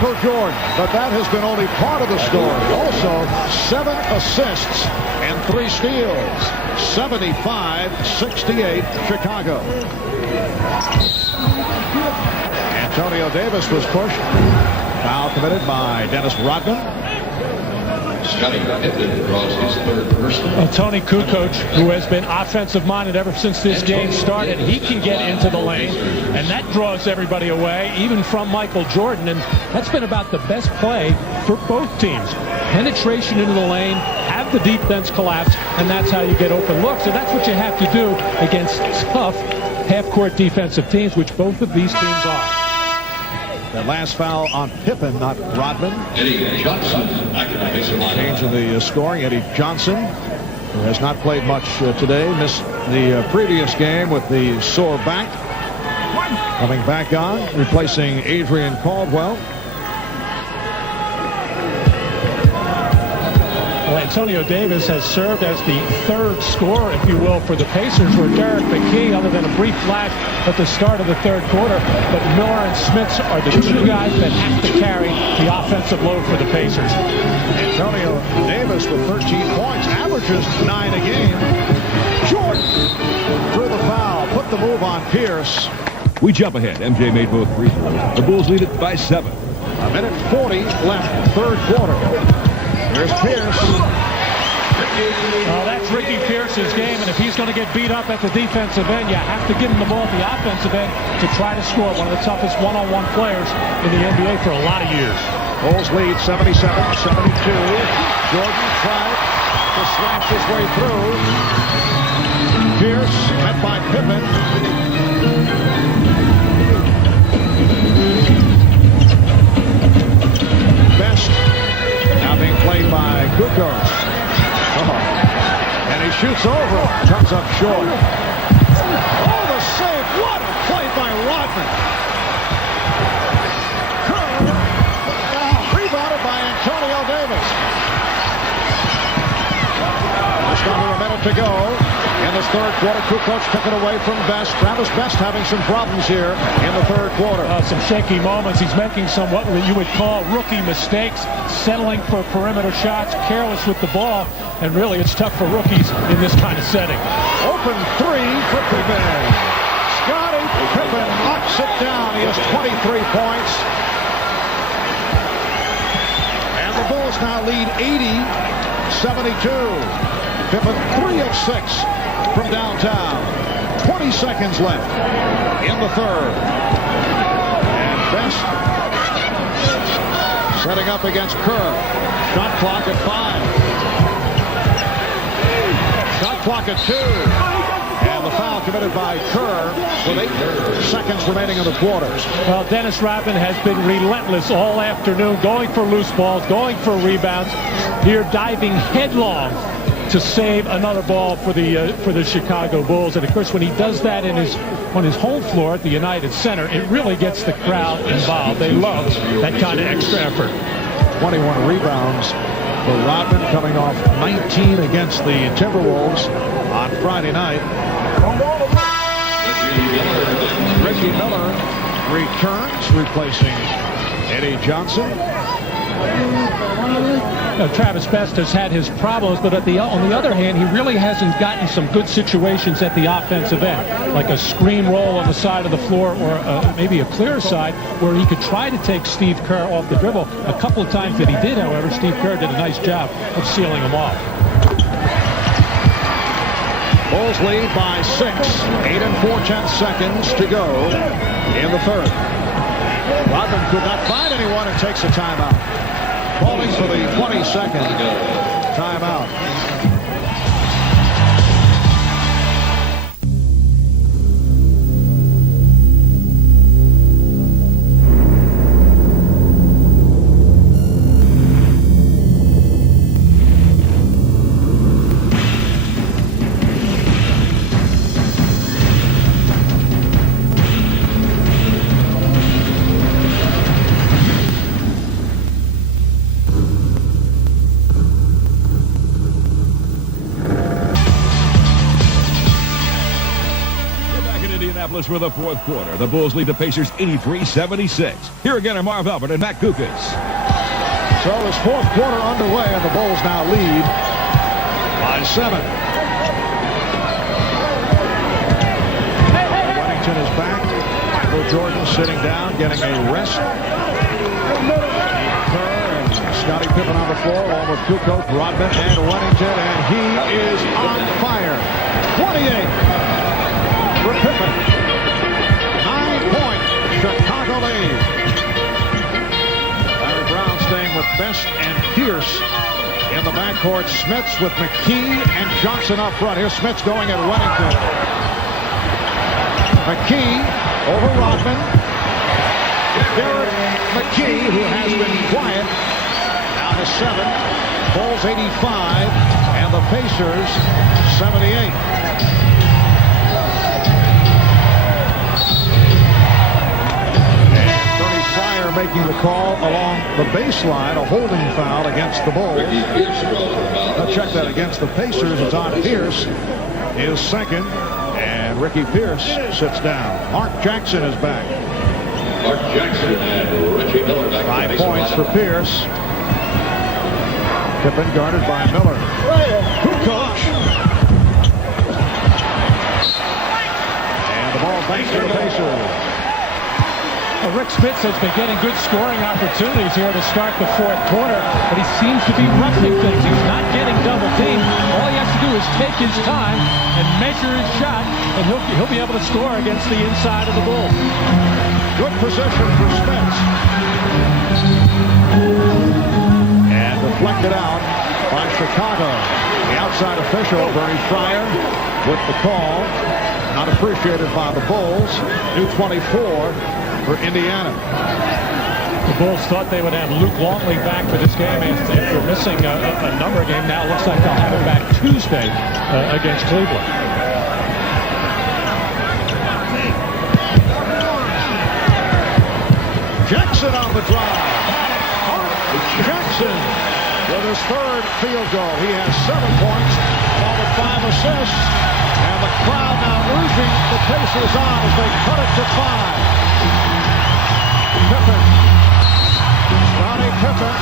Michael Jordan, but that has been only part of the story. Also, 7 assists and 3 steals. 75-68 Chicago. Antonio Davis was pushed. Foul committed by Dennis Rodman. Scottie Pippen draws his third personal. Tony Kukoc, who has been offensive-minded ever since this game started, he can get into the lane, and that draws everybody away, even from Michael Jordan. And that's been about the best play for both teams. Penetration into the lane, have the defense collapse, and that's how you get open looks. And that's what you have to do against tough half-court defensive teams, which both of these teams are. The last foul on Pippen, not Rodman. Eddie Johnson. Change in the scoring. Eddie Johnson, who has not played much today, missed the previous game with the sore back. Coming back on, replacing Adrian Caldwell. Well, Antonio Davis has served as the third scorer, if you will, for the Pacers, where Derek McKee, other than a brief flash at the start of the third quarter, but Miller and Smits are the two guys that have to carry the offensive load for the Pacers. Antonio Davis with 13 points, averages 9 a game. Jordan through the foul, put the move on Pierce. We jump ahead. MJ made both free throws. The Bulls lead it by 7. A minute 40 left, third quarter. Here's Pierce. Well, that's Ricky Pierce's game, and if he's going to get beat up at the defensive end, you have to give him the ball at the offensive end to try to score. One of the toughest one-on-one players in the NBA for a lot of years. Bulls lead 77-72. Jordan tried to slash his way through. Pierce met by Pippen. Best now being played by Kukoc. And he shoots over. Comes up short. Oh, the save. What a play by Rodman. Kerr. Rebounded by Antonio Davis. Just under a minute to go. In this third quarter, Kukoc took it away from Best. Travis Best having some problems here in the third quarter. Some shaky moments. He's making some what you would call rookie mistakes, settling for perimeter shots, careless with the ball, and really it's tough for rookies in this kind of setting. Open three for Pippen. Scottie Pippen knocks it down. He has 23 points. And the Bulls now lead 80-72. Pippen 3 of 6 from downtown. 20 seconds left in the third. And Best setting up against Kerr. Shot clock at 5. Shot clock at 2. And the foul committed by Kerr with 8 seconds remaining in the quarter. Well, Dennis Rodman has been relentless all afternoon, going for loose balls, going for rebounds. Here diving headlong to save another ball for the Chicago Bulls. And of course, when he does that on his home floor at the United Center, it really gets the crowd involved. They love that kind of extra effort. 21 rebounds for Rodman, coming off 19 against the Timberwolves on Friday night. Reggie Miller returns, replacing Eddie Johnson. Travis Best has had his problems, but on the other hand, he really hasn't gotten some good situations at the offensive end, like a screen roll on the side of the floor or maybe a clear side where he could try to take Steve Kerr off the dribble. A couple of times that he did, however, Steve Kerr did a nice job of sealing him off. Bulls lead by 6. 8 4/10 seconds to go in the third. Rodman could not find anyone and takes a timeout. Calling for the 22nd timeout. scoreless for the fourth quarter. The Bulls lead the Pacers 83-76. Here again are Marv Albert and Matt Kukas. So this fourth quarter underway, and the Bulls now lead by 7. Wennington is back. Michael Jordan sitting down, getting a rest. Kerr and Scottie Pippen on the floor, along with Kukoc, Rodman, and Wennington, and he is on fire. 28 for Pippen. 9-point Chicago lead. Larry Brown staying with Best and Pierce in the backcourt. Smits with McKee and Johnson up front. Here's Smits going at Wennington. McKee over Rodman. Derek McKee, who has been quiet, down to 7. Bulls 85, and the Pacers 78. And Bernie Fryer making the call along the baseline, a holding foul against the Bulls. Let's check that against the Pacers. It's on Pierce, his second, and Ricky Pierce sits down. Mark Jackson is back. Mark Jackson and Reggie Miller back. 5 points for Pierce. Pippen guarded by Miller. Kukoc. And the ball back to the Pacers. Well, Rick Smits has been getting good scoring opportunities here to start the fourth quarter, but he seems to be rushing things. He's not getting double teamed. All he has to do is take his time and measure his shot, and he'll be able to score against the inside of the Bulls. Good position for Smits. And deflected out by Chicago. The outside official, Bernie Fryer, with the call. Not appreciated by the Bulls. New 24 for Indiana. The Bulls thought they would have Luke Longley back for this game after missing a number game. Now it looks like they'll have him back Tuesday against Cleveland. Jackson on the drive. Jackson with his third field goal. He has 7 points, all but 5 assists. And the crowd now urging the Pacers on as they cut it to 5. Pippen. Scottie Pippen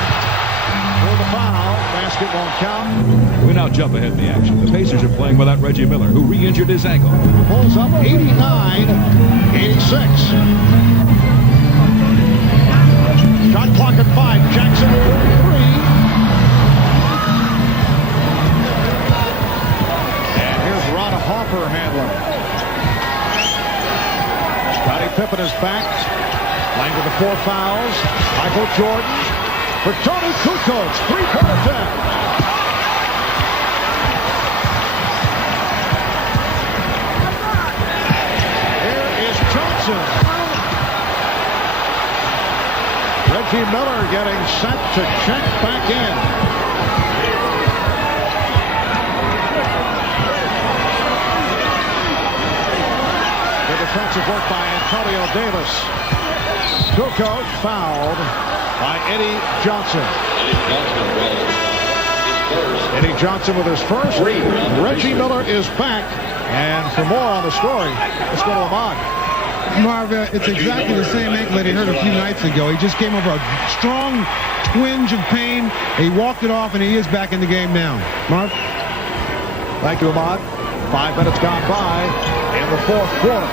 for the foul. Basket won't count. We now jump ahead in the action. The Pacers are playing without Reggie Miller, who re-injured his ankle. Bulls up 89-86. Shot clock at 5. Jackson for 3. And here's Ron Harper handling. Scottie Pippen is back. Playing with the 4 fouls. Michael Jordan for Tony Kukoc. 3-point attempt. Here is Johnson. Reggie Miller getting set to check back in. The defensive work by Antonio Davis. Kukoc fouled by Eddie Johnson. Eddie Johnson with his first. Reggie Miller is back. And for more on the story, let's go to Ahmad. Marv, it's exactly the same ankle that he hurt a few nights ago. He just came over a strong twinge of pain. He walked it off, and he is back in the game now. Marv? Thank you, Ahmad. 5 minutes gone by in the fourth quarter.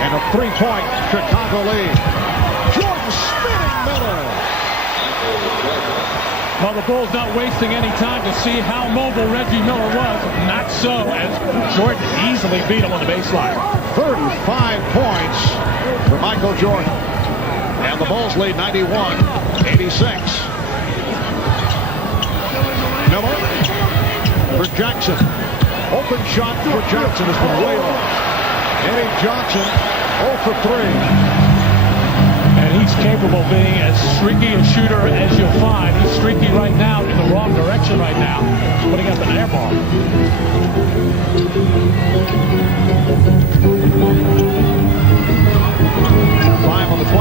And a 3-point Chicago lead. Jordan spinning Miller. Well, the Bulls not wasting any time to see how mobile Reggie Miller was. Not so, as Jordan easily beat him on the baseline. 35 points for Michael Jordan. And the Bulls lead 91-86. Miller for Jackson. Open shot for Johnson has been way off. Eddie Johnson 0 for 3. And he's capable of being as streaky a shooter as you'll find. He's streaky right now in the wrong direction right now, putting up an air ball. Time on the 24.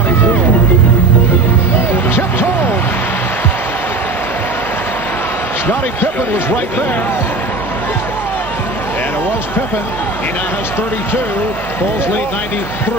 Tipped home. Scottie Pippen was right there. And it was Pippen. He now has 32. Bulls lead 93.